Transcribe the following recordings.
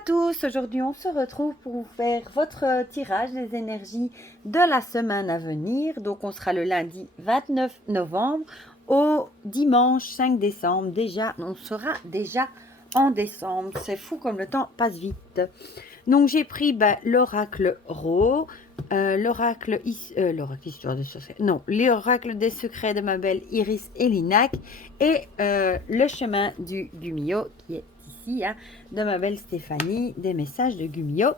à tous, aujourd'hui on se retrouve pour vous faire votre tirage des énergies de la semaine à venir. Donc on sera le lundi 29 novembre au dimanche 5 décembre. Déjà, on sera déjà en décembre. C'est fou comme le temps passe vite. Donc j'ai pris l'oracle Ro, l'oracle histoire de secret, non, l'oracle des secrets de ma belle Iris Elinac et le chemin du Gumio qui est ici, hein, de ma belle Stéphanie, des messages de Gumio.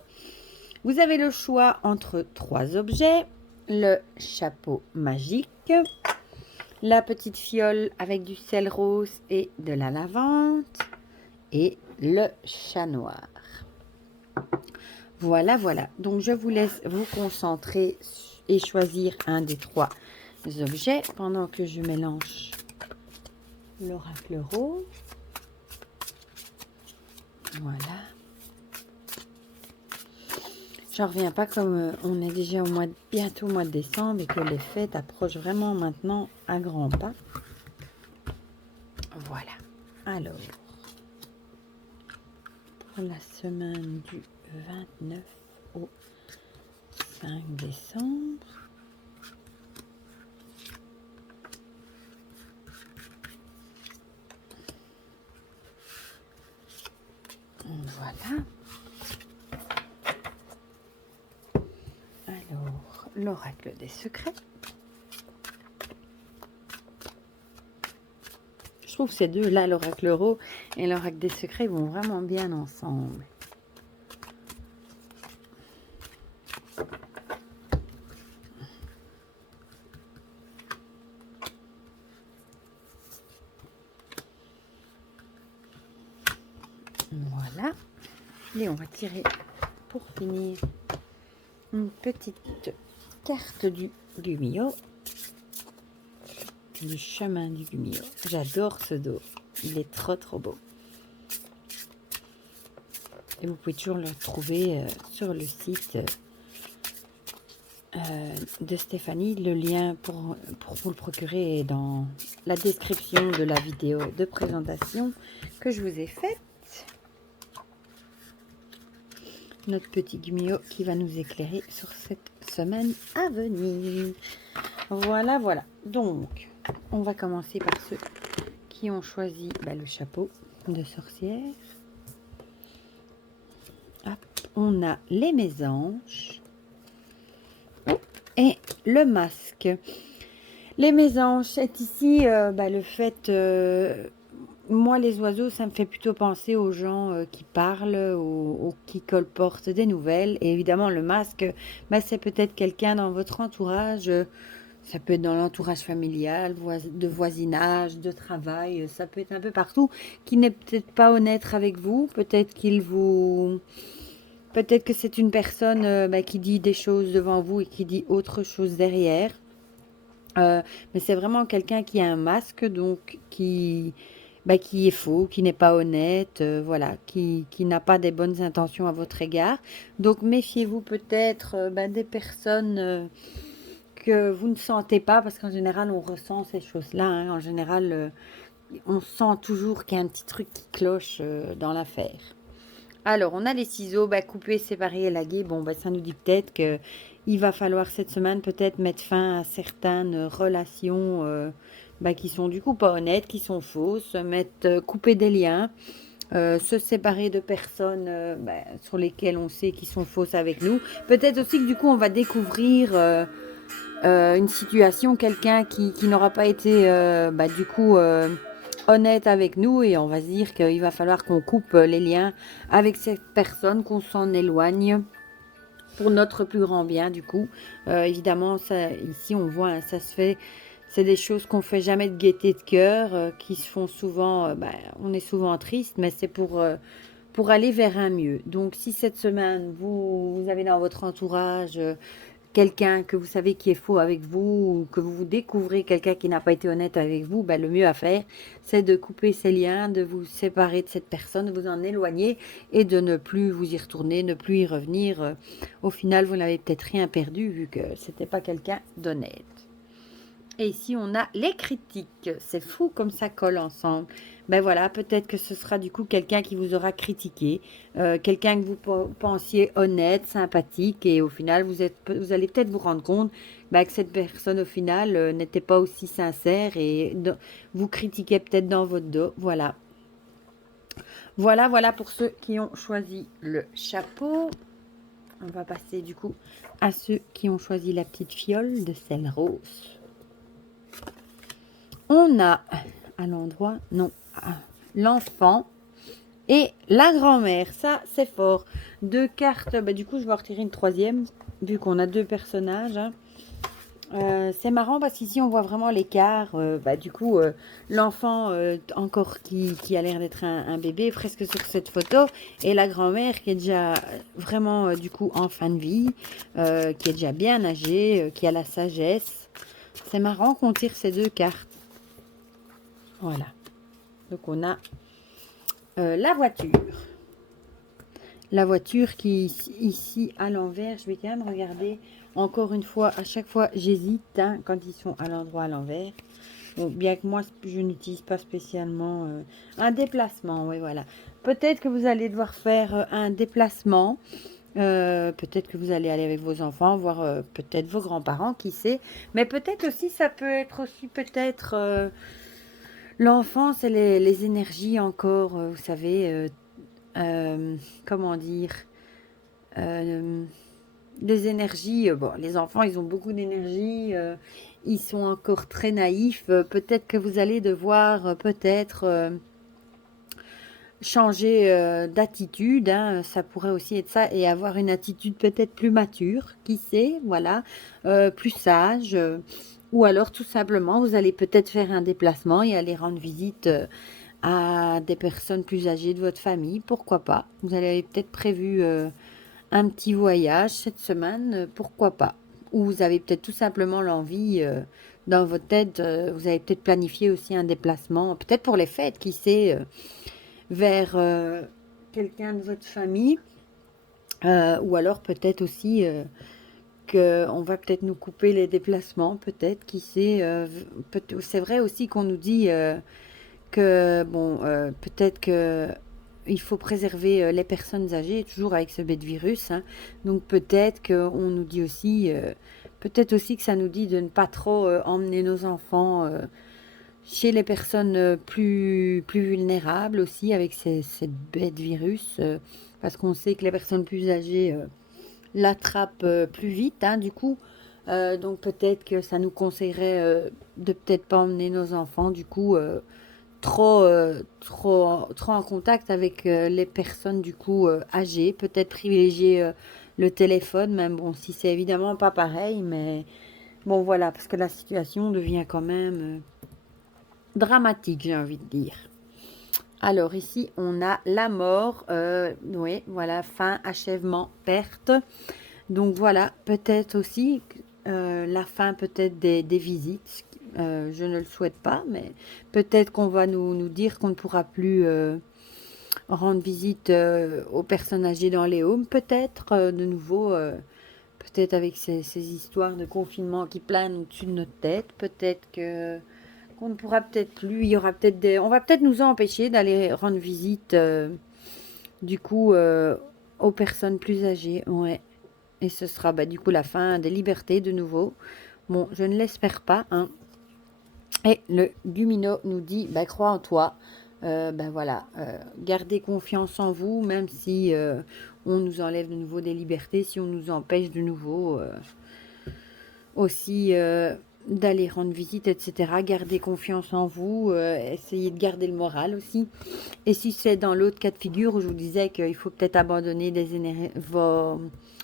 Vous avez le choix entre trois objets: le chapeau magique, la petite fiole avec du sel rose et de la lavande et le chat noir. Voilà, voilà. Donc, je vous laisse vous concentrer et choisir un des trois objets pendant que je mélange l'oracle rose. Voilà. J'en reviens pas comme on est déjà bientôt au mois de décembre et que les fêtes approchent vraiment maintenant à grands pas. Voilà. Alors, pour la semaine du 29 au 5 décembre. Voilà. Alors, l'oracle des secrets. Je trouve que ces deux-là, l'oracle Ro et l'oracle des secrets, vont vraiment bien ensemble. Voilà. Et on va tirer pour finir une petite carte du Gumio, du chemin du Gumio. J'adore ce dos, il est trop beau. Et vous pouvez toujours le trouver sur le site de Stéphanie. Le lien pour vous le procurer est dans la description de la vidéo de présentation que je vous ai faite. Notre petit Gumio qui va nous éclairer sur cette semaine à venir. Voilà, voilà. Donc, on va commencer par ceux qui ont choisi le chapeau de sorcière. Hop, on a les mésanges et le masque. Les mésanges, c'est ici le fait... moi, les oiseaux, ça me fait plutôt penser aux gens qui parlent ou qui colportent des nouvelles. Et évidemment, le masque, c'est peut-être quelqu'un dans votre entourage. Ça peut être dans l'entourage familial, de voisinage, de travail. Ça peut être un peu partout. Qui n'est peut-être pas honnête avec vous. Peut-être peut-être que c'est une personne qui dit des choses devant vous et qui dit autre chose derrière. Mais c'est vraiment quelqu'un qui a un masque, donc qui est faux, qui n'est pas honnête, voilà, qui n'a pas des bonnes intentions à votre égard. Donc méfiez-vous peut-être des personnes que vous ne sentez pas, parce qu'en général on ressent ces choses-là, hein. En général on sent toujours qu'il y a un petit truc qui cloche dans l'affaire. Alors, on a les ciseaux, couper, séparer, élaguer. Bon, ça nous dit peut-être qu'il va falloir cette semaine peut-être mettre fin à certaines relations qui sont du coup pas honnêtes, qui sont fausses, couper des liens, se séparer de personnes sur lesquelles on sait qu'ils sont fausses avec nous. Peut-être aussi que du coup, on va découvrir une situation, quelqu'un qui n'aura pas été du coup... honnête avec nous et on va se dire qu'il va falloir qu'on coupe les liens avec cette personne, qu'on s'en éloigne pour notre plus grand bien du coup. Évidemment, ça, ici on voit, hein, ça se fait, c'est des choses qu'on fait jamais de gaieté de cœur, qui se font souvent, on est souvent triste, mais c'est pour aller vers un mieux. Donc si cette semaine, vous avez dans votre entourage quelqu'un que vous savez qui est faux avec vous, ou que vous découvrez quelqu'un qui n'a pas été honnête avec vous, le mieux à faire, c'est de couper ces liens, de vous séparer de cette personne, de vous en éloigner et de ne plus vous y retourner, ne plus y revenir. Au final, vous n'avez peut-être rien perdu vu que c'était pas quelqu'un d'honnête. Et ici, on a les critiques. C'est fou comme ça colle ensemble. Ben voilà, peut-être que ce sera du coup quelqu'un qui vous aura critiqué, quelqu'un que vous pensiez honnête, sympathique, et au final, vous allez peut-être vous rendre compte ben, que cette personne, au final, n'était pas aussi sincère et vous critiquait peut-être dans votre dos. Voilà. Voilà, voilà pour ceux qui ont choisi le chapeau. On va passer du coup à ceux qui ont choisi la petite fiole de sel rose. On a à l'endroit, non, l'enfant et la grand-mère. Ça, c'est fort. Deux cartes, bah, du coup, je vais en retirer une troisième, vu qu'on a deux personnages. Hein. C'est marrant parce qu'ici, on voit vraiment l'écart. Bah, du coup, l'enfant encore qui a l'air d'être un bébé, presque sur cette photo, et la grand-mère qui est déjà vraiment, du coup, en fin de vie, qui est déjà bien âgée, qui a la sagesse. C'est marrant qu'on tire ces deux cartes. Voilà. Donc on a la voiture. La voiture qui ici à l'envers. Je vais quand même regarder encore une fois. À chaque fois j'hésite hein, quand ils sont à l'endroit à l'envers. Bon, bien que moi je n'utilise pas spécialement un déplacement. Oui voilà. Peut-être que vous allez devoir faire un déplacement. Peut-être que vous allez aller avec vos enfants, voir peut-être vos grands-parents, qui sait. Mais peut-être aussi, ça peut être aussi peut-être l'enfance et les énergies encore, vous savez, comment dire, euh, des énergies, bon, les enfants, ils ont beaucoup d'énergie, ils sont encore très naïfs, peut-être que vous allez devoir, peut-être, changer d'attitude, hein, ça pourrait aussi être ça, et avoir une attitude peut-être plus mature, qui sait, voilà, plus sage, ou alors tout simplement, vous allez peut-être faire un déplacement et aller rendre visite à des personnes plus âgées de votre famille, pourquoi pas. Vous avez peut-être prévu un petit voyage cette semaine, pourquoi pas. Ou vous avez peut-être tout simplement l'envie, dans votre tête, vous avez peut-être planifié aussi un déplacement, peut-être pour les fêtes, qui sait, vers quelqu'un de votre famille, ou alors peut-être aussi qu'on va peut-être nous couper les déplacements, peut-être, qui sait. C'est vrai aussi qu'on nous dit que, bon, peut-être que il faut préserver les personnes âgées, toujours avec ce bête virus. Hein. Donc peut-être qu'on nous dit aussi, peut-être aussi que ça nous dit de ne pas trop emmener nos enfants chez les personnes plus vulnérables aussi avec cette bête virus, parce qu'on sait que les personnes plus âgées l'attrapent plus vite, hein, du coup. Donc peut-être que ça nous conseillerait de peut-être pas emmener nos enfants, du coup, trop en contact avec les personnes, du coup, âgées. Peut-être privilégier le téléphone, même bon, si c'est évidemment pas pareil, mais bon, voilà, parce que la situation devient quand même dramatique, j'ai envie de dire. Alors ici, on a la mort, oui, voilà, fin, achèvement, perte. Donc voilà, peut-être aussi la fin peut-être des visites. Je ne le souhaite pas, mais peut-être qu'on va nous dire qu'on ne pourra plus rendre visite aux personnes âgées dans les homes. Peut-être de nouveau, peut-être avec ces histoires de confinement qui planent au-dessus de notre tête. Peut-être que qu'on ne pourra peut-être plus. Il y aura peut-être on va peut-être nous empêcher d'aller rendre visite, du coup, aux personnes plus âgées. Ouais. Et ce sera bah, du coup la fin des libertés de nouveau. Bon, je ne l'espère pas. Hein. Et le Gumino nous dit, bah, crois en toi. Ben voilà, gardez confiance en vous, même si on nous enlève de nouveau des libertés, si on nous empêche de nouveau aussi d'aller rendre visite, etc. Gardez confiance en vous, essayez de garder le moral aussi. Et si c'est dans l'autre cas de figure où je vous disais qu'il faut peut-être abandonner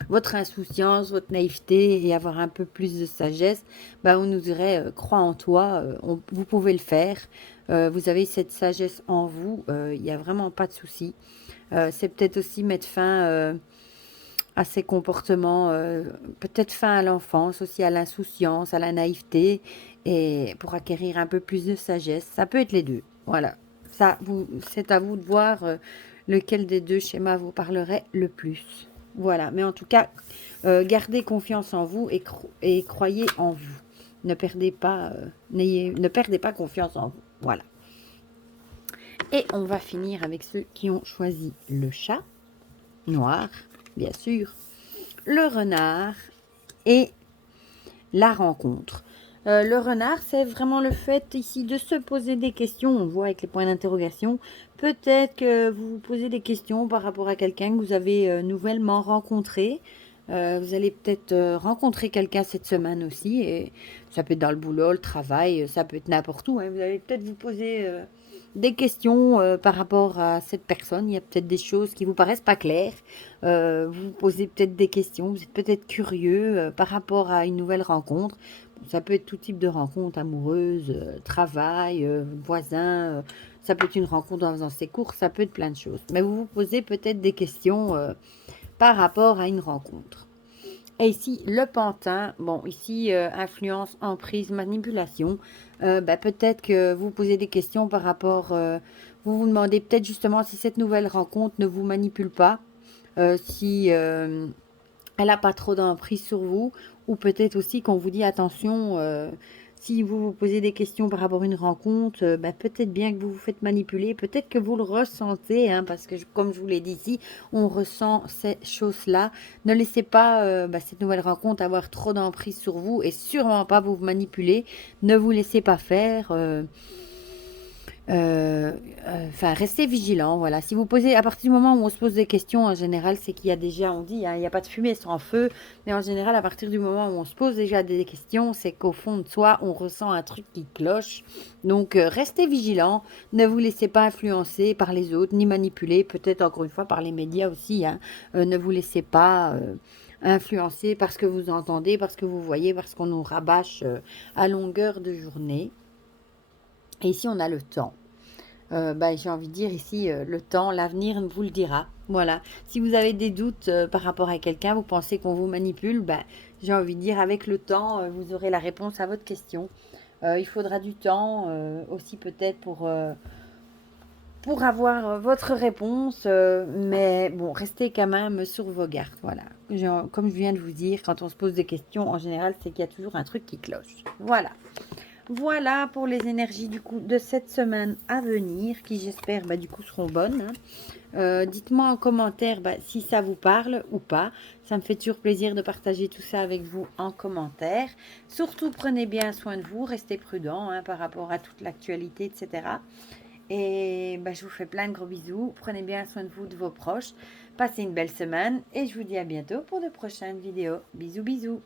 votre insouciance, votre naïveté et avoir un peu plus de sagesse, bah on nous dirait crois en toi, vous pouvez le faire. Vous avez cette sagesse en vous, il n'y a vraiment pas de souci. C'est peut-être aussi mettre fin à ces comportements, peut-être fin à l'enfance, aussi à l'insouciance, à la naïveté, et pour acquérir un peu plus de sagesse. Ça peut être les deux. Voilà. Ça, c'est à vous de voir lequel des deux schémas vous parlerait le plus. Voilà. Mais en tout cas, gardez confiance en vous et croyez en vous. ne perdez pas, ne perdez pas confiance en vous. Voilà. Et on va finir avec ceux qui ont choisi le chat noir, bien sûr, le renard et la rencontre. Le renard, c'est vraiment le fait ici de se poser des questions. On voit avec les points d'interrogation. Peut-être que vous vous posez des questions par rapport à quelqu'un que vous avez nouvellement rencontré. Vous allez peut-être rencontrer quelqu'un cette semaine aussi. Et ça peut être dans le boulot, le travail, ça peut être n'importe où. Hein. Vous allez peut-être vous poser des questions par rapport à cette personne. Il y a peut-être des choses qui vous paraissent pas claires. Vous vous posez peut-être des questions. Vous êtes peut-être curieux par rapport à une nouvelle rencontre. Ça peut être tout type de rencontre, amoureuse, travail, voisin. Ça peut être une rencontre en faisant ses courses. Ça peut être plein de choses. Mais vous vous posez peut-être des questions par rapport à une rencontre. Et ici, le pantin, bon, ici, influence, emprise, manipulation. Peut-être que vous posez des questions par rapport, vous vous demandez peut-être justement si cette nouvelle rencontre ne vous manipule pas, si elle n'a pas trop d'emprise sur vous, ou peut-être aussi qu'on vous dit attention, si vous vous posez des questions par rapport à une rencontre, peut-être bien que vous vous faites manipuler, peut-être que vous le ressentez, hein, parce que comme je vous l'ai dit ici, on ressent ces choses-là. Ne laissez pas cette nouvelle rencontre avoir trop d'emprise sur vous et sûrement pas vous manipuler. Ne vous laissez pas faire. Restez vigilant, voilà. Si vous posez, à partir du moment où on se pose des questions, en général, c'est qu'il y a déjà, on dit, hein, il n'y a pas de fumée sans feu, mais en général, à partir du moment où on se pose déjà des questions, c'est qu'au fond de soi, on ressent un truc qui cloche. Donc, restez vigilant, ne vous laissez pas influencer par les autres, ni manipuler, peut-être encore une fois par les médias aussi, hein. Ne vous laissez pas influencer par ce que vous entendez, parce que vous voyez, parce qu'on nous rabâche à longueur de journée. Et ici, on a le temps. J'ai envie de dire ici, le temps, l'avenir vous le dira. Voilà. Si vous avez des doutes par rapport à quelqu'un, vous pensez qu'on vous manipule, j'ai envie de dire, avec le temps, vous aurez la réponse à votre question. Il faudra du temps aussi peut-être pour avoir votre réponse, mais bon, restez quand même sur vos gardes. Voilà. Comme je viens de vous dire, quand on se pose des questions, en général, c'est qu'il y a toujours un truc qui cloche. Voilà. Voilà pour les énergies du coup de cette semaine à venir, qui j'espère du coup seront bonnes. Hein. Dites-moi en commentaire si ça vous parle ou pas. Ça me fait toujours plaisir de partager tout ça avec vous en commentaire. Surtout prenez bien soin de vous, restez prudents par rapport à toute l'actualité, etc. Et je vous fais plein de gros bisous. Prenez bien soin de vous, de vos proches. Passez une belle semaine et je vous dis à bientôt pour de prochaines vidéos. Bisous bisous.